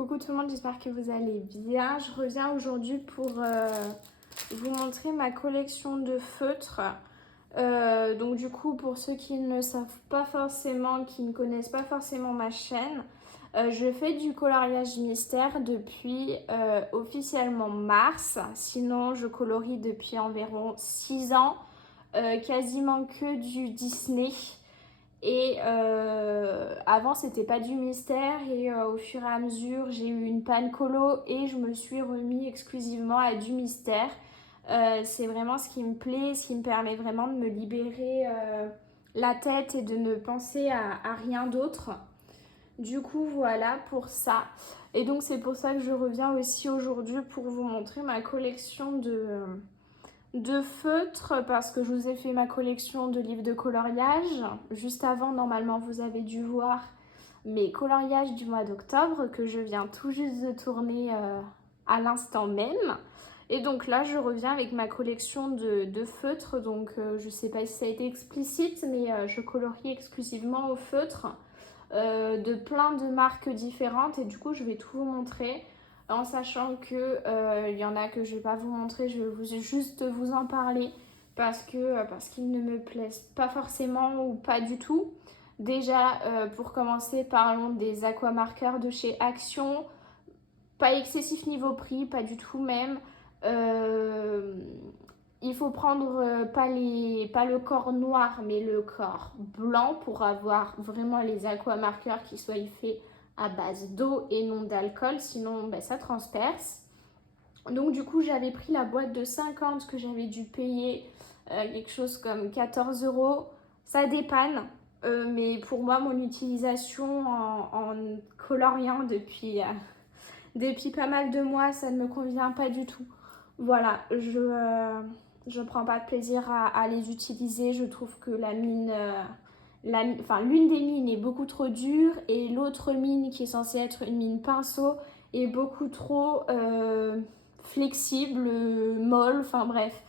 Coucou tout le monde, j'espère que vous allez bien. Je reviens aujourd'hui pour vous montrer ma collection de feutres. Donc du coup, pour ceux qui ne savent pas forcément, qui ne connaissent pas forcément ma chaîne, je fais du coloriage mystère depuis officiellement mars. Sinon, je colorie depuis environ 6 ans, quasiment que du Disney. Et avant c'était pas du mystère et au fur et à mesure j'ai eu une panne colo et je me suis remis exclusivement à du mystère. C'est vraiment ce qui me plaît, ce qui me permet vraiment de me libérer la tête et de ne penser à rien d'autre. Du coup voilà pour ça. Et donc c'est pour ça que je reviens aussi aujourd'hui pour vous montrer ma collection de feutres parce que je vous ai fait ma collection de livres de coloriage. Juste avant, normalement, vous avez dû voir mes coloriages du mois d'octobre que je viens tout juste de tourner à l'instant même. Et donc là, je reviens avec ma collection de feutres. Donc je sais pas si ça a été explicite, mais je colorie exclusivement au feutre de plein de marques différentes. Et du coup, je vais tout vous montrer en sachant que il y en a que je vais pas vous montrer, je vais juste vous en parler parce qu'ils ne me plaisent pas forcément ou pas du tout. Déjà, pour commencer, parlons des aquamarqueurs de chez Action. Pas excessif niveau prix, pas du tout même. Euh, il faut prendre pas le corps noir, mais le corps blanc pour avoir vraiment les aquamarqueurs qui soient faits à base d'eau et non d'alcool, sinon ben, ça transperce. Donc du coup j'avais pris la boîte de 50 que j'avais dû payer quelque chose comme 14 euros. Ça dépanne, mais pour moi mon utilisation en coloriant depuis pas mal de mois, ça ne me convient pas du tout. Voilà, je prends pas de plaisir à les utiliser. Je trouve que la mine, l'une des mines est beaucoup trop dure et l'autre mine qui est censée être une mine pinceau est beaucoup trop flexible, molle, enfin bref,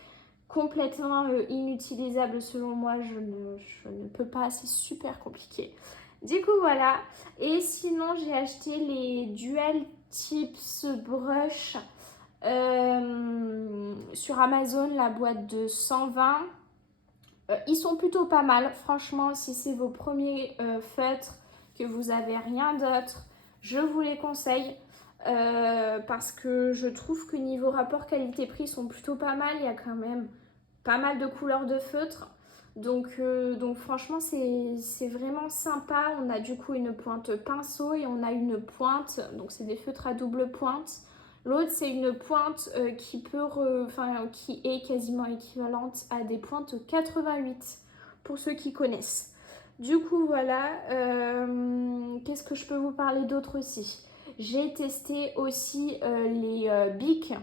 complètement inutilisable selon moi. Je ne peux pas, c'est super compliqué. Du coup voilà, et sinon j'ai acheté les Dual Tips Brush sur Amazon, la boîte de 120. Ils sont plutôt pas mal, franchement, si c'est vos premiers feutres, que vous avez rien d'autre, je vous les conseille. Parce que je trouve que niveau rapport qualité-prix, ils sont plutôt pas mal. Il y a quand même pas mal de couleurs de feutres. Donc franchement, c'est vraiment sympa. On a du coup une pointe pinceau et on a une pointe, donc c'est des feutres à double pointe. L'autre, c'est une pointe qui est quasiment équivalente à des pointes 88, pour ceux qui connaissent. Du coup, voilà. Qu'est-ce que je peux vous parler d'autre aussi? J'ai testé aussi les Bic.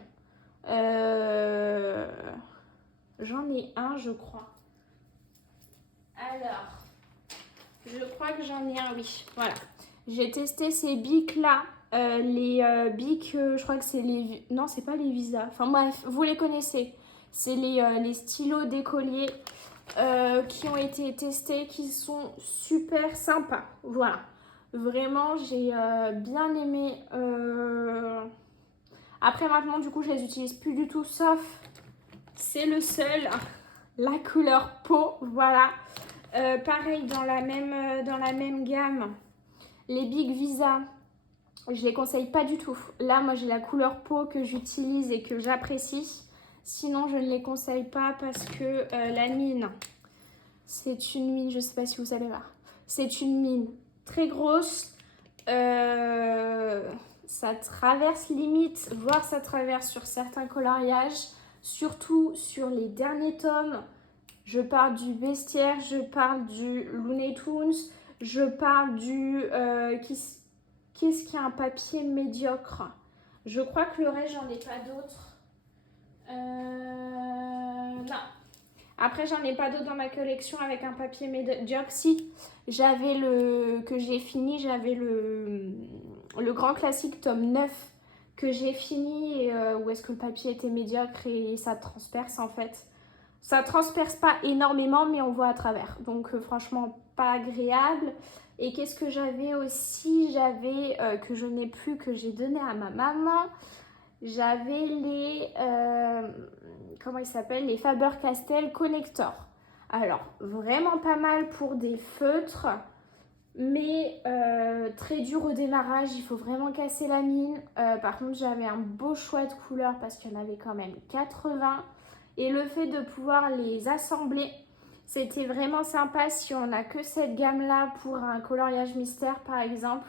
J'en ai un, je crois. Alors, je crois que j'en ai un, oui. Voilà. J'ai testé ces Bic-là. Les Bic, je crois que c'est les... Non, c'est pas les Visa. Enfin bref, vous les connaissez. C'est les stylos d'écolier qui ont été testés, qui sont super sympas. Voilà. Vraiment, j'ai bien aimé. Après, maintenant, du coup, je les utilise plus du tout, sauf c'est le seul, la couleur peau. Voilà. Pareil, dans la même gamme, les Big Visa, je les conseille pas du tout. Là, moi, j'ai la couleur peau que j'utilise et que j'apprécie. Sinon, je ne les conseille pas parce que la mine, c'est une mine, je sais pas si vous savez voir. C'est une mine très grosse. Ça traverse limite, voire ça traverse sur certains coloriages. Surtout sur les derniers tomes. Je parle du Bestiaire, je parle du Looney Tunes, je parle du... qu'est-ce qu'il y a un papier médiocre? Je crois que le reste, j'en ai pas d'autres. Non. Après, j'en ai pas d'autres dans ma collection avec un papier médiocre. Si, j'avais que j'ai fini, j'avais le grand classique tome 9 que j'ai fini et où est-ce que le papier était médiocre et ça transperce en fait. Ça transperce pas énormément mais on voit à travers. Donc franchement pas agréable. Et qu'est-ce que j'avais aussi? J'avais, que je n'ai plus, que j'ai donné à ma maman. J'avais les, comment ils s'appellent? Les Faber-Castell Connector. Alors, vraiment pas mal pour des feutres, mais très dur au démarrage. Il faut vraiment casser la mine. Par contre, j'avais un beau choix de couleurs parce qu'il y en avait quand même 80. Et le fait de pouvoir les assembler, c'était vraiment sympa si on n'a que cette gamme-là pour un coloriage mystère, par exemple.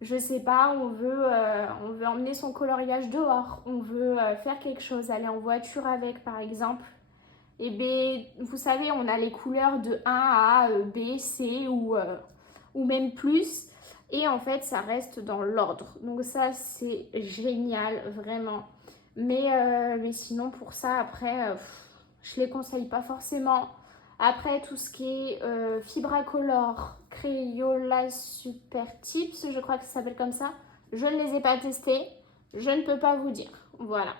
Je sais pas, on veut emmener son coloriage dehors, on veut faire quelque chose, aller en voiture avec par exemple. Et bien, vous savez, on a les couleurs de 1 à B, C ou même plus. Et en fait, ça reste dans l'ordre. Donc ça, c'est génial, vraiment. Mais sinon, pour ça, après, je les conseille pas forcément. Après, tout ce qui est Fibracolor, Crayola Super Tips, je crois que ça s'appelle comme ça. Je ne les ai pas testés. Je ne peux pas vous dire. Voilà.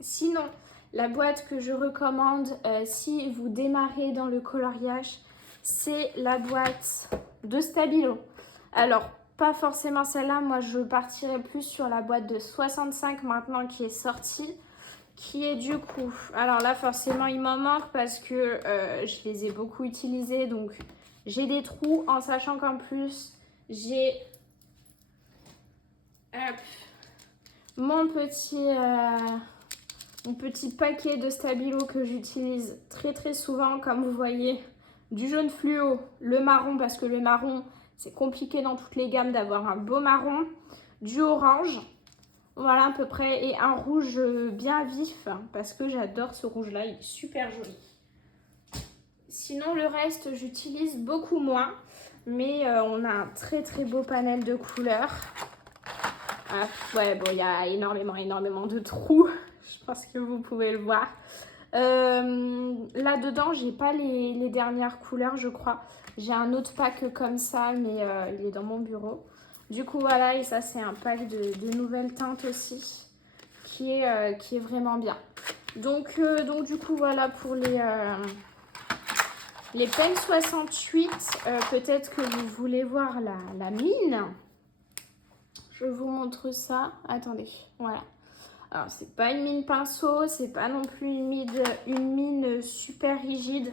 Sinon, la boîte que je recommande si vous démarrez dans le coloriage, c'est la boîte de Stabilo. Alors, pas forcément celle-là. Moi, je partirais plus sur la boîte de 65 maintenant qui est sortie. Qui est du coup, alors là forcément il m'en manque parce que je les ai beaucoup utilisés, donc j'ai des trous, en sachant qu'en plus j'ai mon petit paquet de Stabilo que j'utilise très très souvent, comme vous voyez, du jaune fluo, le marron, parce que le marron c'est compliqué dans toutes les gammes d'avoir un beau marron, du orange. Voilà à peu près, et un rouge bien vif, parce que j'adore ce rouge-là, il est super joli. Sinon, le reste, j'utilise beaucoup moins, mais on a un très très beau panel de couleurs. Ah, ouais, bon, il y a énormément de trous, je pense que vous pouvez le voir. Là-dedans, j'ai pas les dernières couleurs, je crois. J'ai un autre pack comme ça, mais il est dans mon bureau. Du coup, voilà, et ça, c'est un pack de nouvelles teintes aussi, qui est vraiment bien. Donc, du coup, voilà pour les Pen 68. Peut-être que vous voulez voir la mine. Je vous montre ça. Attendez, voilà. Alors, c'est pas une mine pinceau, c'est pas non plus une mine super rigide.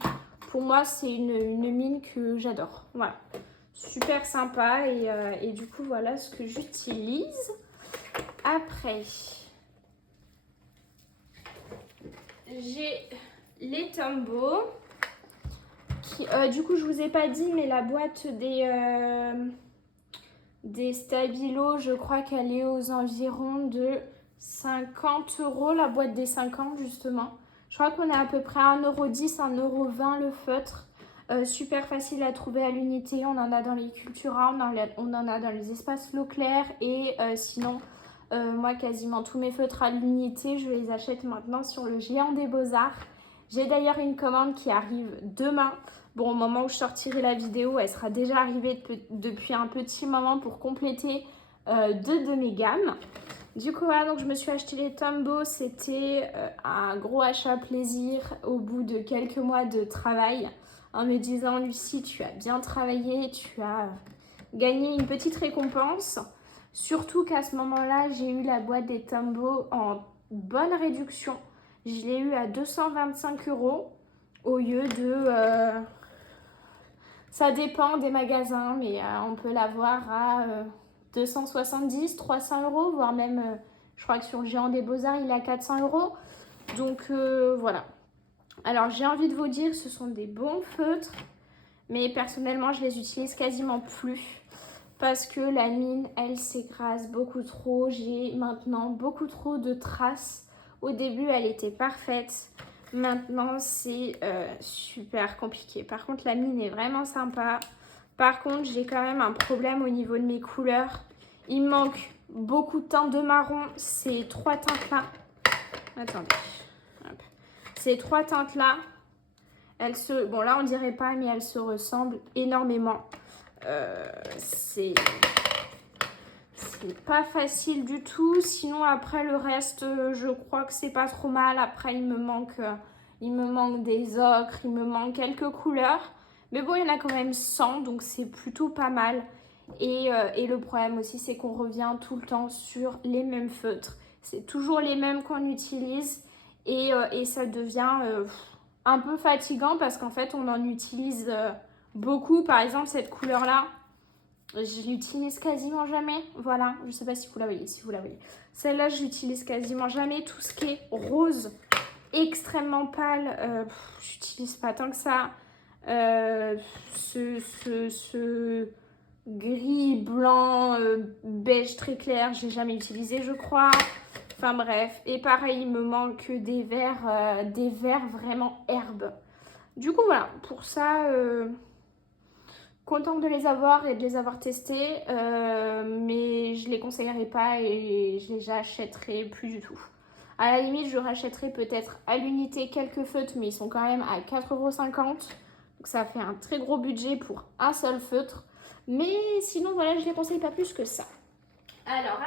Pour moi, c'est une mine que j'adore. Voilà. Super sympa et du coup voilà ce que j'utilise. Après j'ai les Tombow qui, du coup je vous ai pas dit, mais la boîte des Stabilo, je crois qu'elle est aux environs de 50 €, la boîte des 50 justement. Je crois qu'on est à peu près à 1,10 €, 1,20 € le feutre. Super facile à trouver à l'unité, on en a dans les Cultura, on en a dans les espaces Leclerc et sinon moi quasiment tous mes feutres à l'unité je les achète maintenant sur le Géant des Beaux-Arts. J'ai d'ailleurs une commande qui arrive demain. Bon, au moment où je sortirai la vidéo, elle sera déjà arrivée depuis un petit moment pour compléter deux de mes gammes. Du coup, voilà, donc je me suis acheté les Tombow. C'était un gros achat plaisir au bout de quelques mois de travail. En me disant, Lucie, tu as bien travaillé, tu as gagné une petite récompense. Surtout qu'à ce moment-là, j'ai eu la boîte des Tombow en bonne réduction. Je l'ai eu à 225 € au lieu de... ça dépend des magasins, mais on peut l'avoir à 270, 300 €, voire même, je crois que sur le Géant des Beaux-Arts, il est à 400 €. Donc voilà. Alors j'ai envie de vous dire, ce sont des bons feutres, mais personnellement je les utilise quasiment plus parce que la mine elle s'écrase beaucoup trop. J'ai maintenant beaucoup trop de traces. Au début elle était parfaite, maintenant c'est super compliqué. Par contre la mine est vraiment sympa. Par contre j'ai quand même un problème au niveau de mes couleurs. Il me manque beaucoup de teintes de marron, ces trois teintes là. Attendez. Ces trois teintes là, bon là on dirait pas, mais elles se ressemblent énormément. C'est pas facile du tout. Sinon après le reste, je crois que c'est pas trop mal. Après il me manque des ocres, il me manque quelques couleurs, Mais bon, il y en a quand même 100, donc c'est plutôt pas mal. Et le problème aussi, c'est qu'on revient tout le temps sur les mêmes feutres. C'est toujours les mêmes qu'on utilise et ça devient un peu fatigant parce qu'en fait, on en utilise beaucoup. Par exemple, cette couleur-là, je l'utilise quasiment jamais. Voilà, je sais pas si vous la voyez. Si vous la voyez. Celle-là, je l'utilise quasiment jamais. Tout ce qui est rose, extrêmement pâle, j'utilise pas tant que ça. Ce gris, blanc, beige très clair, j'ai jamais utilisé, je crois. Enfin bref, et pareil, il me manque des verts vraiment herbes. Du coup, voilà, pour ça, contente de les avoir et de les avoir testés, mais je les conseillerais pas et je les achèterai plus du tout. À la limite, je rachèterai peut-être à l'unité quelques feutres, mais ils sont quand même à 4,50 €. Donc ça fait un très gros budget pour un seul feutre. Mais sinon, voilà, je ne les conseille pas plus que ça. Alors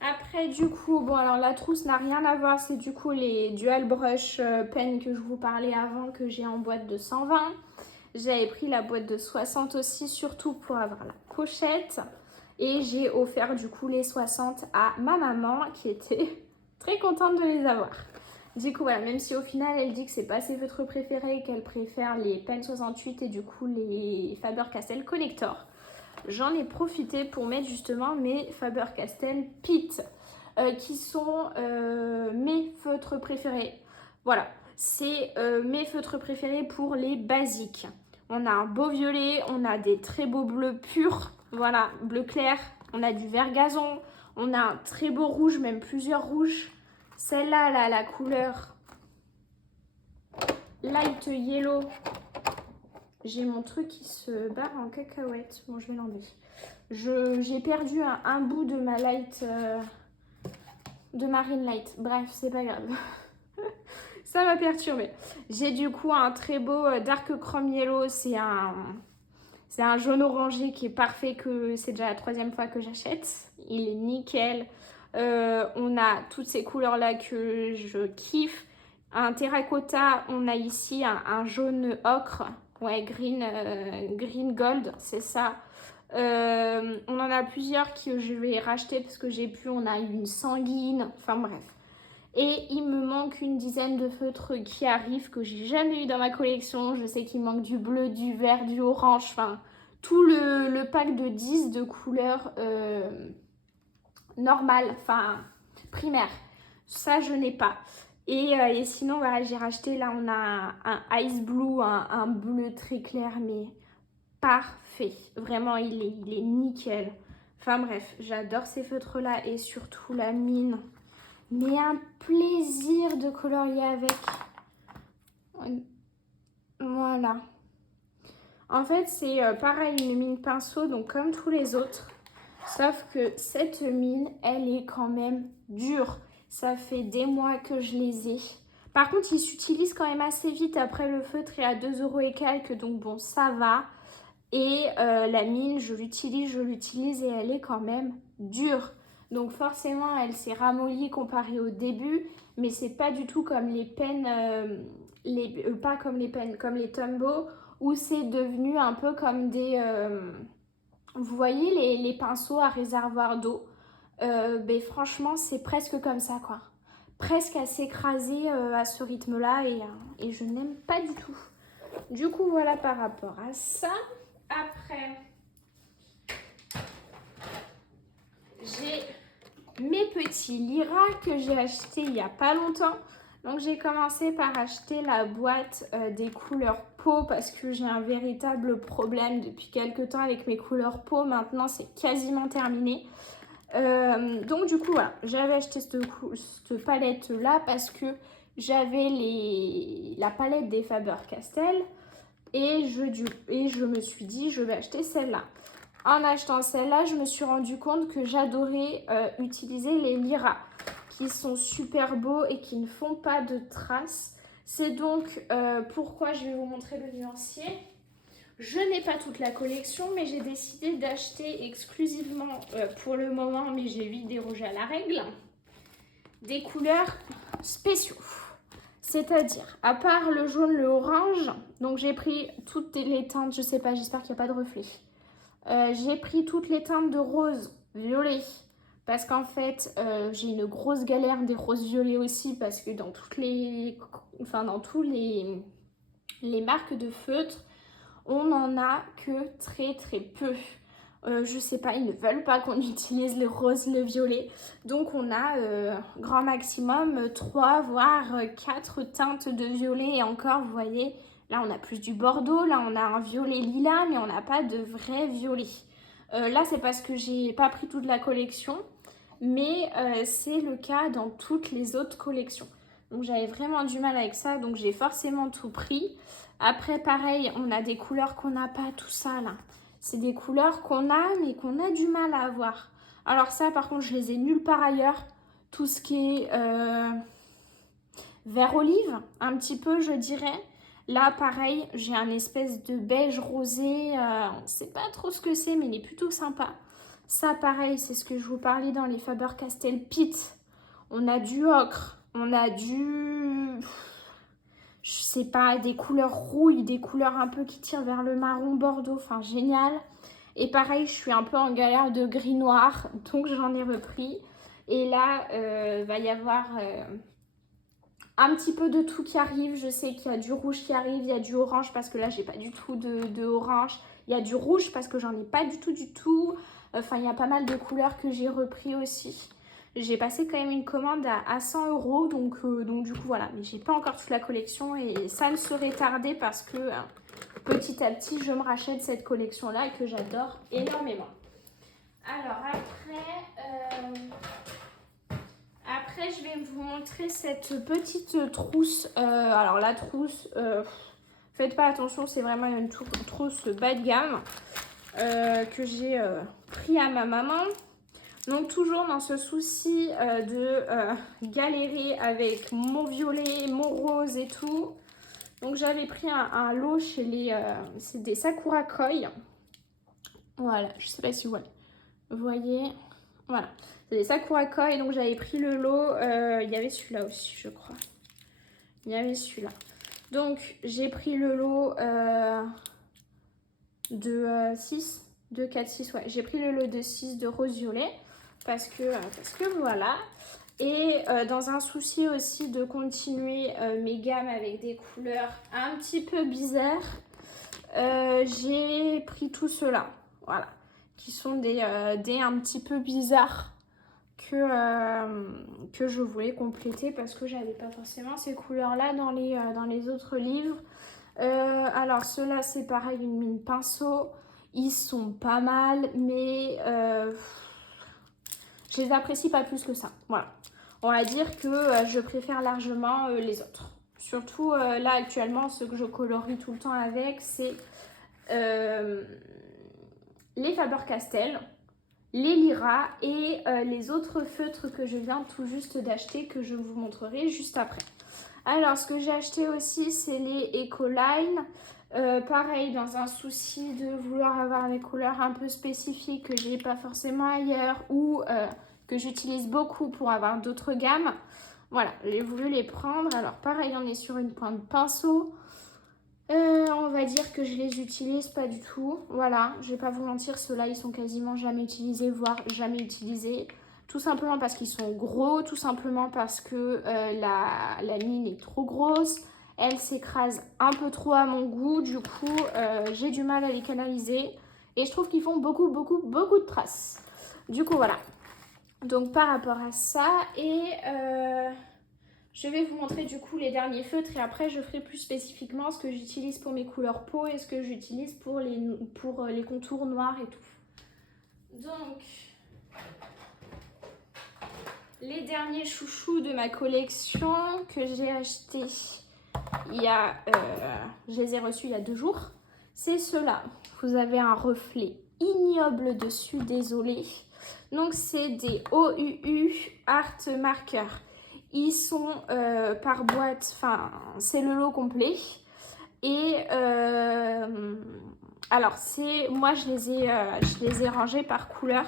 après, du coup, bon, alors la trousse n'a rien à voir. C'est du coup les Dual Brush Pen que je vous parlais avant, que j'ai en boîte de 120. J'avais pris la boîte de 60 aussi, surtout pour avoir la pochette. Et j'ai offert du coup les 60 à ma maman qui était très contente de les avoir. Du coup, voilà, même si au final elle dit que c'est pas ses feutres préférés, qu'elle préfère les Pen 68 et du coup les Faber-Castell Collector, j'en ai profité pour mettre justement mes Faber-Castell Pitt qui sont mes feutres préférés. Voilà, c'est mes feutres préférés pour les basiques. On a un beau violet, on a des très beaux bleus purs, voilà, bleu clair, on a du vert gazon, on a un très beau rouge, même plusieurs rouges. Celle-là, là, la couleur light yellow. J'ai mon truc qui se barre en cacahuète. Bon, je vais l'enlever. J'ai perdu un bout de ma light, de Marine Light. Bref, c'est pas grave. Ça m'a perturbée. J'ai du coup un très beau Dark Chrome Yellow. C'est un jaune orangé qui est parfait. C'est déjà la 3e fois que j'achète. Il est nickel. On a toutes ces couleurs là que je kiffe. Un terracotta, on a ici un jaune ocre, ouais, green gold, c'est ça. On en a plusieurs que je vais racheter parce que j'ai pu. On a une sanguine, enfin bref. Et il me manque une dizaine de feutres qui arrivent que j'ai jamais eu dans ma collection. Je sais qu'il manque du bleu, du vert, du orange, enfin tout le pack de 10 de couleurs normales, enfin primaires. Ça, je n'ai pas. Et sinon, voilà, j'ai racheté, là, on a un Ice Blue, un bleu très clair, mais parfait. Vraiment, il est nickel. Enfin bref, j'adore ces feutres-là et surtout la mine. Mais un plaisir de colorier avec. Voilà. En fait, c'est pareil, une mine pinceau, donc comme tous les autres. Sauf que cette mine, elle est quand même dure. Ça fait des mois que je les ai. Par contre, ils s'utilisent quand même assez vite. Après, le feutre est à 2 € et quelques, donc bon, ça va. Et la mine, je l'utilise et elle est quand même dure. Donc forcément, elle s'est ramollie comparée au début, mais c'est pas du tout comme les pens, pas comme les pens, comme les Tombow, où c'est devenu un peu comme des... vous voyez les pinceaux à réservoir d'eau, ben franchement, c'est presque comme ça, quoi. Presque à s'écraser à ce rythme-là et je n'aime pas du tout. Du coup, voilà par rapport à ça. Après, j'ai mes petits Lyra que j'ai acheté il n'y a pas longtemps. Donc j'ai commencé par acheter la boîte des couleurs peau parce que j'ai un véritable problème depuis quelques temps avec mes couleurs peau. Maintenant, c'est quasiment terminé. Donc du coup, voilà, j'avais acheté cette palette-là parce que j'avais la palette des Faber-Castell et je me suis dit, je vais acheter celle-là. En achetant celle-là, je me suis rendu compte que j'adorais utiliser les Lyra, qui sont super beaux et qui ne font pas de traces. C'est donc pourquoi je vais vous montrer le nuancier. Je n'ai pas toute la collection, mais j'ai décidé d'acheter exclusivement pour le moment, mais j'ai vite dérogé à la règle, des couleurs spéciaux. C'est-à-dire, à part le jaune, le orange, donc j'ai pris toutes les teintes, je sais pas, j'espère qu'il n'y a pas de reflet. J'ai pris toutes les teintes de rose, violet, parce qu'en fait, j'ai une grosse galère des roses violets aussi, parce que dans toutes les, enfin dans tous les marques de feutres, on n'en a que très peu. Je sais pas, ils ne veulent pas qu'on utilise le rose, le violet. Donc on a grand maximum 3 voire 4 teintes de violet. Et encore, vous voyez, là on a plus du bordeaux, là on a un violet lilas, mais on n'a pas de vrai violet. Là c'est parce que j'ai pas pris toute la collection, mais c'est le cas dans toutes les autres collections. Donc j'avais vraiment du mal avec ça, donc j'ai forcément tout pris. Après pareil, on a des couleurs qu'on n'a pas, tout ça là. C'est des couleurs qu'on a, mais qu'on a du mal à avoir. Alors ça, par contre, je les ai nulle part ailleurs. Tout ce qui est vert olive, un petit peu, je dirais. Là, pareil, j'ai un espèce de beige rosé. On ne sait pas trop ce que c'est, mais il est plutôt sympa. Ça, pareil, c'est ce que je vous parlais dans les Faber-Castell Pitt. On a du ocre, on a du... je sais pas, des couleurs rouilles, des couleurs un peu qui tirent vers le marron bordeaux, enfin génial. Et pareil, je suis un peu en galère de gris noir, donc j'en ai repris. Et là, va y avoir un petit peu de tout qui arrive. Je sais qu'il y a du rouge qui arrive, il y a du orange parce que là, j'ai pas du tout de orange. Il y a du rouge parce que j'en ai pas du tout. Enfin, il y a pas mal de couleurs que j'ai repris aussi. J'ai passé quand même une commande à 100 €, donc du coup voilà, mais j'ai pas encore toute la collection et ça ne saurait tarder parce que petit à petit je me rachète cette collection là que j'adore énormément. Alors après je vais vous montrer cette petite trousse. Alors la trousse, faites pas attention, c'est vraiment une trousse bas de gamme que j'ai pris à ma maman. Donc toujours dans ce souci de galérer avec mon violet, mon rose et tout. Donc j'avais pris un lot chez les... c'est des Sakura Koi. Voilà, je sais pas si vous voyez. Voilà, c'est des Sakura Koi. Donc j'avais pris le lot. Il y avait celui-là aussi, je crois. Il y avait celui-là. Donc j'ai pris le lot de 6, de 4, 6. Ouais, j'ai pris le lot de 6 de rose violet. Parce que voilà. Et dans un souci aussi de continuer mes gammes avec des couleurs un petit peu bizarres, j'ai pris tout cela, voilà, qui sont des un petit peu bizarres que je voulais compléter parce que j'avais pas forcément ces couleurs-là dans les autres livres. Alors ceux-là c'est pareil, une mine pinceau, ils sont pas mal, mais je les apprécie pas plus que ça. Voilà. On va dire que je préfère largement les autres. Surtout là actuellement, ce que je colorie tout le temps avec, c'est les Faber-Castell, les Lyra et les autres feutres que je viens tout juste d'acheter, que je vous montrerai juste après. Alors, ce que j'ai acheté aussi, c'est les Ecoline. Pareil, dans un souci de vouloir avoir des couleurs un peu spécifiques que j'ai pas forcément ailleurs ou que j'utilise beaucoup pour avoir d'autres gammes. Voilà, j'ai voulu les prendre. Alors pareil, on est sur une pointe pinceau. On va dire que je les utilise pas du tout. Voilà, je vais pas vous mentir, ceux-là, ils sont quasiment jamais utilisés, voire jamais utilisés. Tout simplement parce qu'ils sont gros, tout simplement parce que la mine est trop grosse. Elle s'écrase un peu trop à mon goût, du coup j'ai du mal à les canaliser. Et je trouve qu'ils font beaucoup de traces. Du coup voilà. Donc par rapport à ça, et je vais vous montrer du coup les derniers feutres. Et après je ferai plus spécifiquement ce que j'utilise pour mes couleurs peau et ce que j'utilise pour les contours noirs et tout. Donc... les derniers chouchous de ma collection que j'ai acheté je les ai reçus il y a 2 jours. C'est ceux-là. Vous avez un reflet ignoble dessus, désolé. Donc c'est des OUU Art Marker. Ils sont par boîte, enfin c'est le lot complet. Et alors moi je les ai rangés par couleur.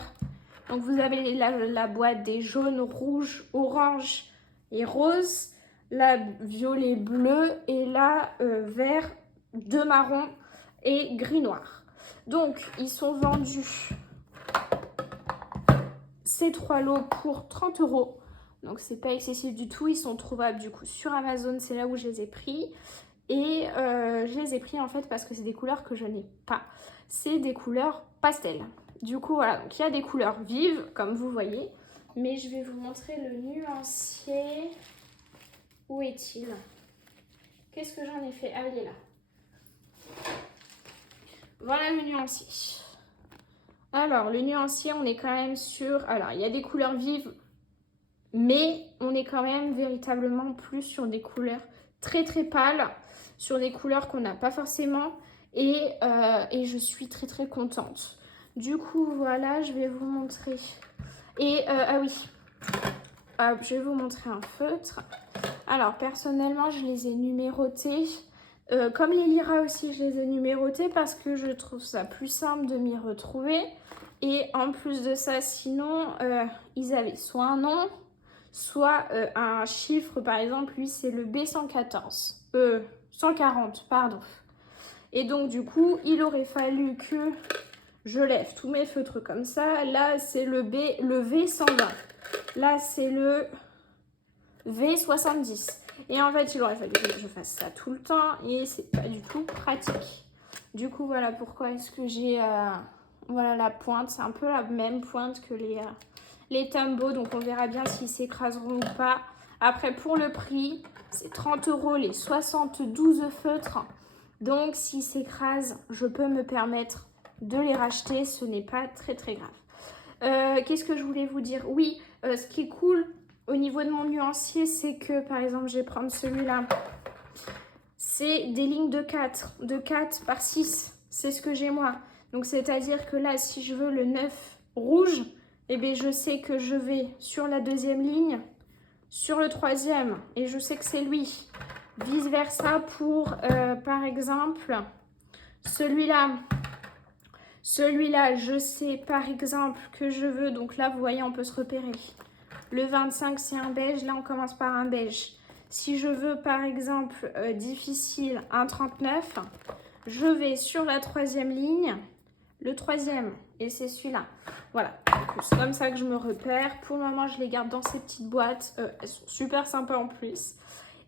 Donc vous avez la boîte des jaunes, rouges, oranges et roses. là violet bleu et là vert, 2 marrons et gris noir. Donc ils sont vendus ces 3 lots pour 30 €. Donc c'est pas excessif du tout. Ils sont trouvables du coup sur Amazon, c'est là où je les ai pris. Et je les ai pris en fait parce que c'est des couleurs que je n'ai pas. C'est des couleurs pastel. Du coup voilà, donc il y a des couleurs vives comme vous voyez. Mais je vais vous montrer le nuancier. Où est-il? Qu'est-ce que j'en ai fait? Ah, il est là. Voilà le nuancier. Alors, le nuancier, on est quand même sur... Alors, il y a des couleurs vives, mais on est quand même véritablement plus sur des couleurs très très pâles, sur des couleurs qu'on n'a pas forcément. Et je suis très très contente. Du coup, voilà, je vais vous montrer. Et, ah oui, je vais vous montrer un feutre. Alors, personnellement, je les ai numérotés. Comme les Lyra aussi, je les ai numérotés parce que je trouve ça plus simple de m'y retrouver. Et en plus de ça, sinon, ils avaient soit un nom, soit un chiffre. Par exemple, lui, c'est le B114. 140, pardon. Et donc, du coup, il aurait fallu que je lève tous mes feutres comme ça. Là, c'est le V120. Là, c'est le V70. Et en fait, il aurait fallu que je fasse ça tout le temps et c'est pas du tout pratique. Du coup, voilà pourquoi est-ce que j'ai voilà la pointe. C'est un peu la même pointe que les Tombow. Donc, on verra bien s'ils s'écraseront ou pas. Après, pour le prix, c'est 30 € les 72 feutres. Donc, s'ils s'écrasent, je peux me permettre de les racheter. Ce n'est pas très, très grave. Qu'est-ce que je voulais vous dire? Oui, ce qui est cool au niveau de mon nuancier, c'est que, par exemple, je vais prendre celui-là. C'est des lignes de 4 par 6. C'est ce que j'ai moi. Donc, c'est-à-dire que là, si je veux le 9 rouge, eh bien, je sais que je vais sur la deuxième ligne, sur le troisième, et je sais que c'est lui. Vice-versa pour, par exemple, celui-là. Celui-là, je sais, par exemple, que je veux. Donc là, vous voyez, on peut se repérer. Le 25, c'est un beige. Là, on commence par un beige. Si je veux, par exemple, difficile, un 39, je vais sur la troisième ligne, le troisième, et c'est celui-là. Voilà, c'est comme ça que je me repère. Pour le moment, je les garde dans ces petites boîtes. Elles sont super sympas en plus.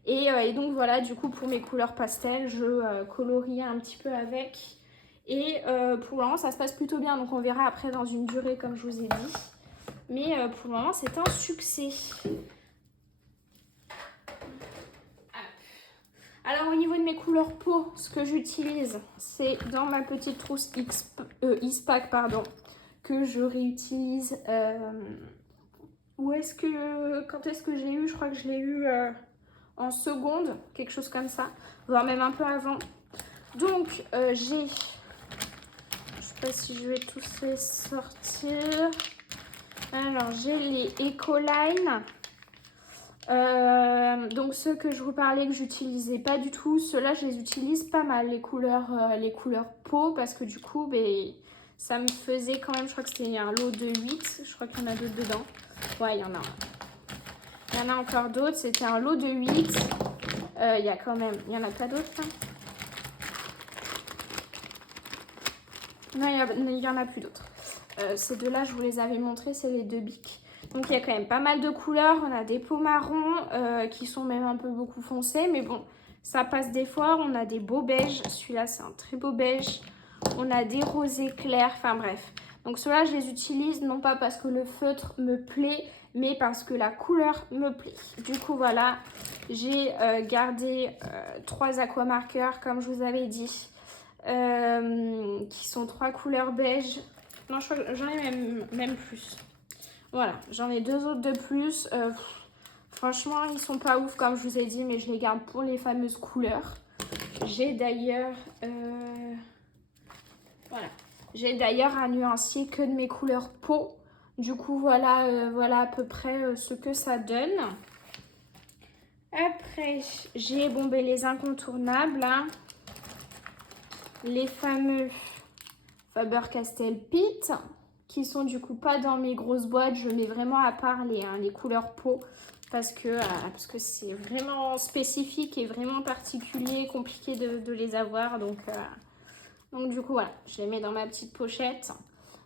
Et donc, voilà, du coup, pour mes couleurs pastel, je colorie un petit peu avec. Et pour le moment, ça se passe plutôt bien. Donc, on verra après dans une durée, comme je vous ai dit. Mais pour le moment, c'est un succès. Alors, au niveau de mes couleurs peau, ce que j'utilise, c'est dans ma petite trousse Ispac, pardon, que je réutilise. Quand est-ce que j'ai eu? Je crois que je l'ai eu en seconde, quelque chose comme ça, voire même un peu avant. Donc, j'ai... Je sais pas si je vais tous les sortir. Alors, j'ai les Ecoline. Donc ceux que je vous parlais que j'utilisais pas du tout, ceux-là je les utilise pas mal, les couleurs peau, parce que du coup ça me faisait quand même, je crois que c'était un lot de 8, je crois qu'il y en a d'autres dedans. Ouais, il y en a encore d'autres, c'était un lot de 8. Il y en a pas d'autres hein. Non, il y en a plus d'autres. Ces deux-là, je vous les avais montrés, c'est les deux bics. Donc, il y a quand même pas mal de couleurs. On a des peaux marrons qui sont même un peu beaucoup foncées. Mais bon, ça passe des fois. On a des beaux beiges. Celui-là, c'est un très beau beige. On a des rosés clairs. Enfin, bref. Donc, ceux-là, je les utilise non pas parce que le feutre me plaît, mais parce que la couleur me plaît. Du coup, voilà. J'ai gardé 3 aquamarqueurs, comme je vous avais dit. Qui sont 3 couleurs beige. Non, je crois que j'en ai même plus. Voilà, j'en ai 2 autres de plus. Franchement, ils sont pas ouf comme je vous ai dit, mais je les garde pour les fameuses couleurs. J'ai d'ailleurs voilà. J'ai d'ailleurs un nuancier que de mes couleurs peau. Du coup, voilà, voilà à peu près ce que ça donne. Après, j'ai les incontournables. Hein. Les fameux Faber-Castell Pitt, qui sont du coup pas dans mes grosses boîtes. Je mets vraiment à part les couleurs peau. parce que c'est vraiment spécifique et vraiment particulier, compliqué de les avoir. Donc du coup, voilà, je les mets dans ma petite pochette.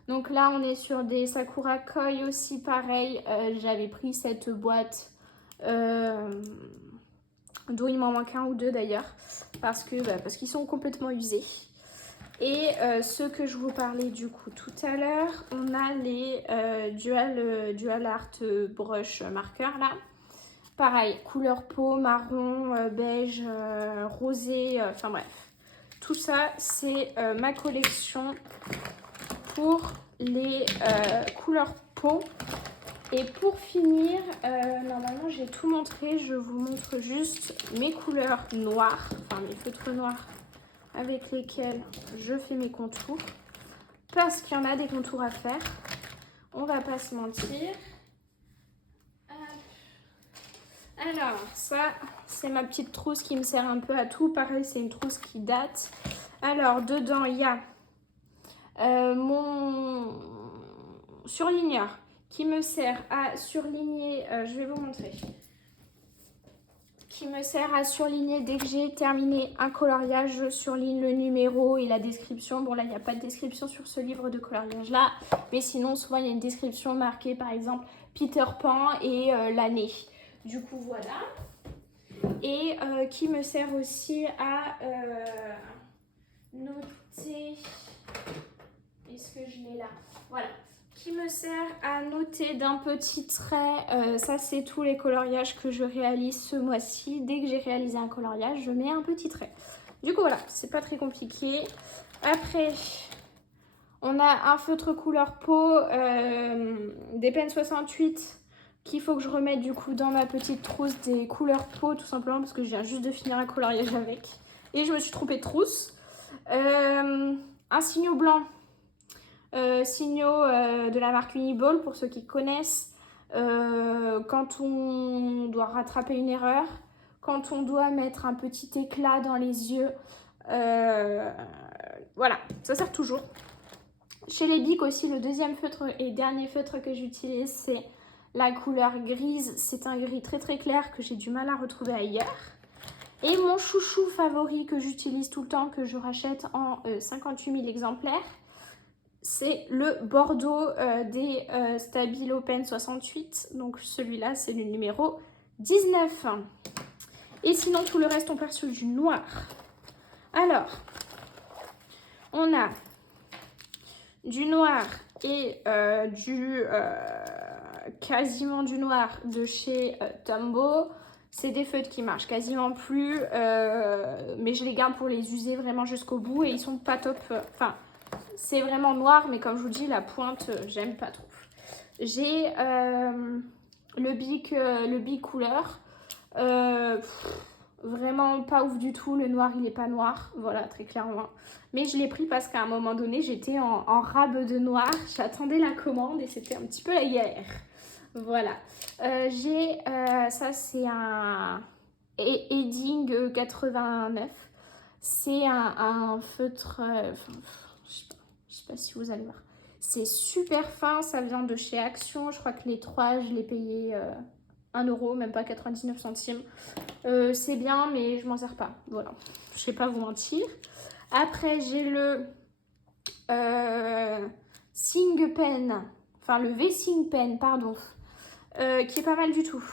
Donc là, on est sur des Sakura Koi aussi, pareil. J'avais pris cette boîte, dont il m'en manque un ou deux d'ailleurs, parce qu'ils sont complètement usés. Et ceux que je vous parlais du coup tout à l'heure, on a les Dual Art Brush Marker là. Pareil, couleur peau, marron, beige, rosé, enfin bref. Tout ça, c'est ma collection pour les couleurs peau. Et pour finir, normalement j'ai tout montré. Je vous montre juste mes couleurs noires, enfin mes feutres noirs avec lesquels je fais mes contours. Parce qu'il y en a des contours à faire. On va pas se mentir. Alors, ça, c'est ma petite trousse qui me sert un peu à tout. Pareil, c'est une trousse qui date. Alors, dedans, il y a mon surligneur qui me sert à surligner. Je vais vous montrer. Qui me sert à surligner dès que j'ai terminé un coloriage. Je surligne le numéro et la description. Bon, là, il n'y a pas de description sur ce livre de coloriage-là. Mais sinon, souvent, il y a une description marquée, par exemple, Peter Pan et l'année. Du coup, voilà. Et qui me sert aussi à noter. Est-ce que je l'ai là? Voilà. Qui me sert à noter d'un petit trait. Ça, c'est tous les coloriages que je réalise ce mois-ci. Dès que j'ai réalisé un coloriage, je mets un petit trait. Du coup, voilà. C'est pas très compliqué. Après, on a un feutre couleur peau des Pen 68 qu'il faut que je remette du coup dans ma petite trousse des couleurs peau, tout simplement parce que je viens juste de finir un coloriage avec. Et je me suis trompée de trousse. Un signaux blanc. Signaux de la marque Uniball pour ceux qui connaissent. Quand on doit rattraper une erreur, quand on doit mettre un petit éclat dans les yeux, voilà, ça sert toujours. Chez les Bic aussi, le deuxième feutre et dernier feutre que j'utilise, c'est la couleur grise. C'est un gris très très clair que j'ai du mal à retrouver ailleurs. Et mon chouchou favori que j'utilise tout le temps, que je rachète en 58 000 exemplaires, c'est le Bordeaux des Stabilo Pen 68. Donc celui-là, c'est le numéro 19. Et sinon, tout le reste, on part sur du noir. Alors, on a du noir et quasiment du noir de chez Tombow. C'est des feutres qui marchent quasiment plus, mais je les garde pour les user vraiment jusqu'au bout et ils sont pas top. Enfin, c'est vraiment noir, mais comme je vous dis, la pointe, j'aime pas trop. J'ai le Bic couleur. Vraiment pas ouf du tout, le noir il est pas noir, voilà, très clairement. Mais je l'ai pris parce qu'à un moment donné j'étais en rab de noir, j'attendais la commande et c'était un petit peu la galère. Voilà, ça c'est un Edding 89, c'est un feutre, je sais pas si vous allez voir, c'est super fin, ça vient de chez Action, je crois que les trois je l'ai payé 1 euro, même pas 99 centimes. C'est bien, mais je m'en sers pas. Voilà, je vais pas vous mentir. Après, j'ai le Sing Pen, enfin le V-Sing Pen, pardon, qui est pas mal du tout.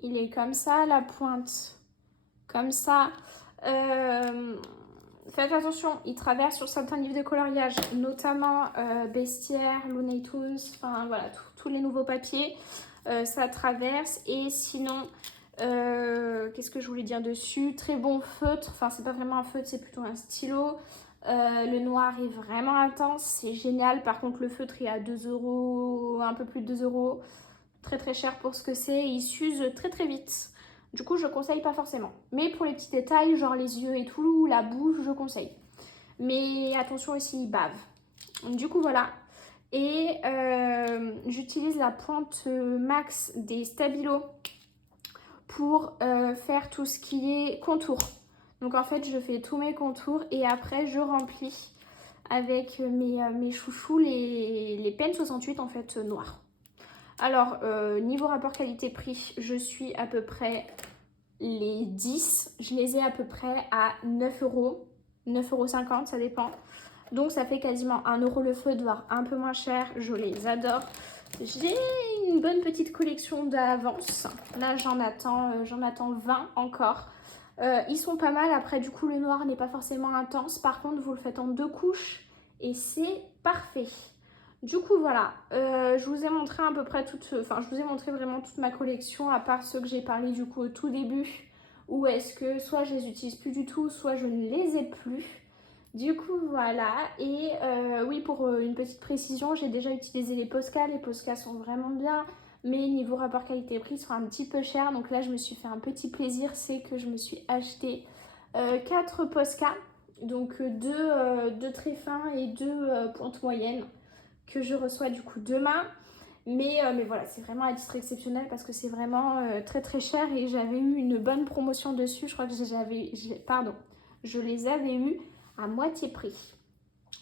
Il est comme ça, la pointe comme ça. Faites attention, il traverse sur certains livres de coloriage, notamment Bestiaire, Looney Tunes, enfin voilà, tous les nouveaux papiers. Ça traverse. Et sinon, qu'est-ce que je voulais dire dessus? Très bon feutre, enfin c'est pas vraiment un feutre, c'est plutôt un stylo. Le noir est vraiment intense, c'est génial. Par contre le feutre est à 2 euros, un peu plus de 2 euros, très très cher pour ce que c'est. Il s'use très très vite, du coup je conseille pas forcément. Mais pour les petits détails, genre les yeux et tout, la bouche, je conseille. Mais attention aussi, il bave. Du coup voilà. Et j'utilise la pointe max des Stabilo pour faire tout ce qui est contour. Donc en fait je fais tous mes contours et après je remplis avec mes chouchous les Pen 68 en fait noirs. Alors, niveau rapport qualité-prix, je suis à peu près les 10. Je les ai à peu près à 9 euros, 9,50 €, ça dépend. Donc ça fait quasiment 1 euro le feutre, voire un peu moins cher. Je les adore. J'ai une bonne petite collection d'avance. Là, j'en attends 20 encore. Ils sont pas mal. Après, du coup, le noir n'est pas forcément intense. Par contre, vous le faites en 2 couches et c'est parfait. Du coup, voilà. Je vous ai montré à peu près je vous ai montré vraiment toute ma collection, à part ceux que j'ai parlé du coup au tout début. Ou est-ce que soit je les utilise plus du tout, soit je ne les ai plus. Du coup, voilà. Et oui, pour une petite précision, j'ai déjà utilisé les Posca. Les Posca sont vraiment bien. Mais niveau rapport qualité-prix, ils sont un petit peu chers. Donc là, je me suis fait un petit plaisir. C'est que je me suis acheté 4 Posca. Donc 2 très fins et 2 pointes moyennes que je reçois du coup demain. Mais voilà, c'est vraiment à titre exceptionnel parce que c'est vraiment très très cher et j'avais eu une bonne promotion dessus. Je crois que je les avais eu à moitié prix.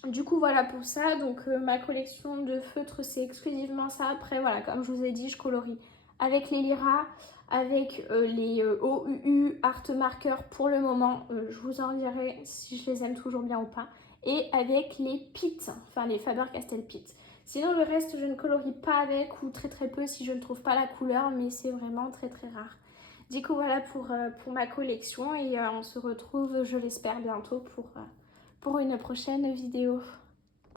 Du coup, voilà pour ça. Donc, ma collection de feutres, c'est exclusivement ça. Après, voilà, comme je vous ai dit, je colorie avec les Lyra, avec les OUU Art Marker pour le moment. Je vous en dirai si je les aime toujours bien ou pas. Et avec les Pitt, enfin les Faber-Castell Pitt. Sinon, le reste, je ne colorie pas avec ou très très peu si je ne trouve pas la couleur, mais c'est vraiment très très rare. Du coup, voilà pour ma collection et on se retrouve, je l'espère, bientôt pour une prochaine vidéo.